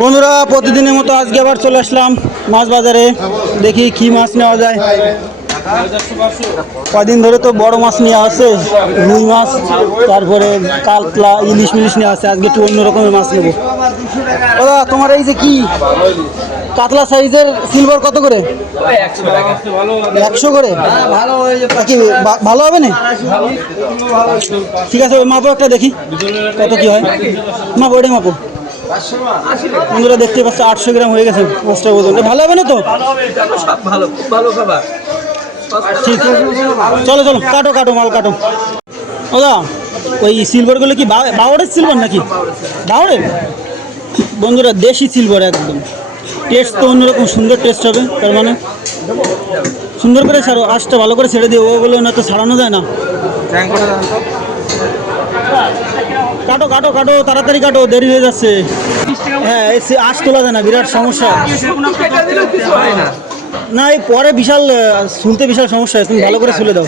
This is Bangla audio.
বন্ধুরা প্রতিদিনের মতো আজকে আবার চলে আসলাম মাছ বাজারে। দেখি কি মাছ নেওয়া যায়। কদিন ধরে তো বড় মাছ নিয়ে আসে, রুই মাছ, তারপরে কাতলা, ইলিশ মিলিশ নিয়ে আসে। আজকে একটু অন্য রকমের মাছ নেবো। দাদা তোমার এই যে কি কাতলা সাইজের সিলভার কত করে? 100 করে। কি ভালো হবে না? ঠিক আছে, ওই মাপো একটা দেখি কত কি হয়। মাপো, ওটাই মাপো। বন্ধুরা দেখতে পাচ্ছে 800 গ্রাম হয়ে গেছে মাছটার ওজন। ভালো হবে না তো? ঠিক আছে, চলো চলো, কাটো কাটো, মাল কাটো। দাদা ওই সিলভারগুলো কি বাউরের সিলভার নাকি? বাউরের। বন্ধুরা দেশি সিলভার একদম। টেস্ট তো অন্যরকম সুন্দর টেস্ট হবে। তার মানে সুন্দর করে ছাড়ো, আঁশটা ভালো করে ছেড়ে দিও। ওগুলো না তো ছাড়ানো যায় না। কাটো কাটো কাটো, তাড়াতাড়ি কাটো, দেরি হয়ে যাচ্ছে। হ্যাঁ, আঁশ তোলা যায় না, বিরাট সমস্যা। না, এই পরে বিশাল শুনতে বিশাল সমস্যা। তুমি ভালো করে শুলে দাও।